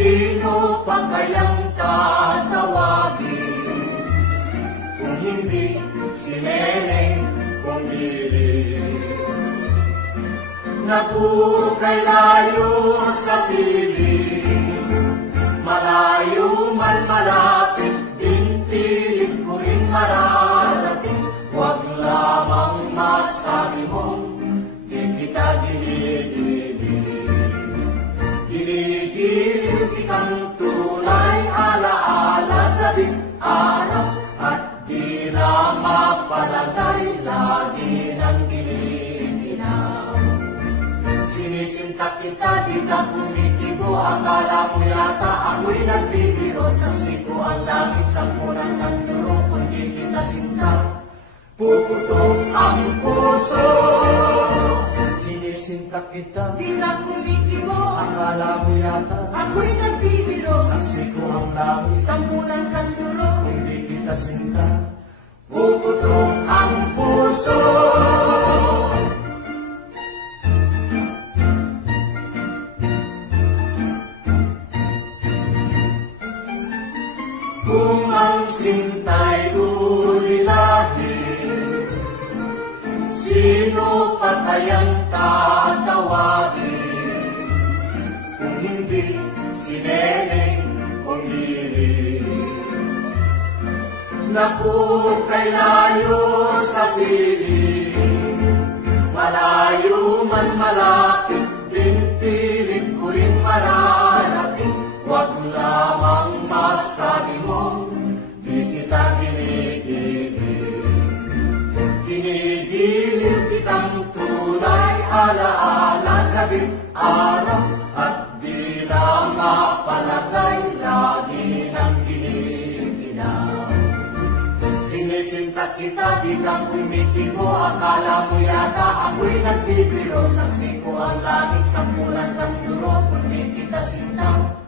Sino pa kayang tatawagin kung hindi si Neneng Pumili? Na puro kay layo sa piling, malayo man malapit din, piling ko rin mararating. Huwag lamang masabi mong di kita dinidilig. Dinigiliw kitang tunay, alaala gabing araw, at di na mapalagay, lagi nang giniginaw. Sinisinta kita, di ka kumitibo, akala mo yata ako'y nagbibiro. Saksi ko ang langit, sampunan ng duro, kundi kita sinta, puputok ang puso. Sinisinta kita, Di na kumikibo, akala mo yata ako'y nagbibiro. saksi ko ang langit, Sampunang kanduro, hindi kita sinta, puputok ang puso. Kung ang sinta'y ulilahin, sino pa kayang tatawagin kung hindi si Neneng Pumili? Naku, kay layo sa piling, malayo man malapit din, piling ko rin mararating. Huwag lamang masabi mong di kita dinidilig. Dinigiliw kitang tunay, alaala gabing araw, at di na mapalagay, lagi nang giniginaw. Sinisinta kita, di ka kumitibo, akala mo yata ako'y nagbibiro. Saksi ko ang langit, sampunan ng duro, kundi kita sinta,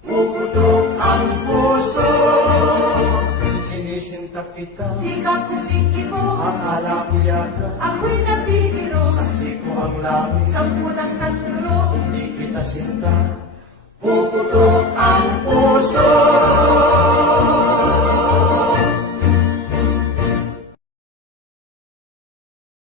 puputok ang puso. Sinisinta kita, di ka kumikibo, akala mo yata ako'y nagbibiro. saksi ko ang langit, Sampunang kanduro, hindi kita sinta, puputok ang puso.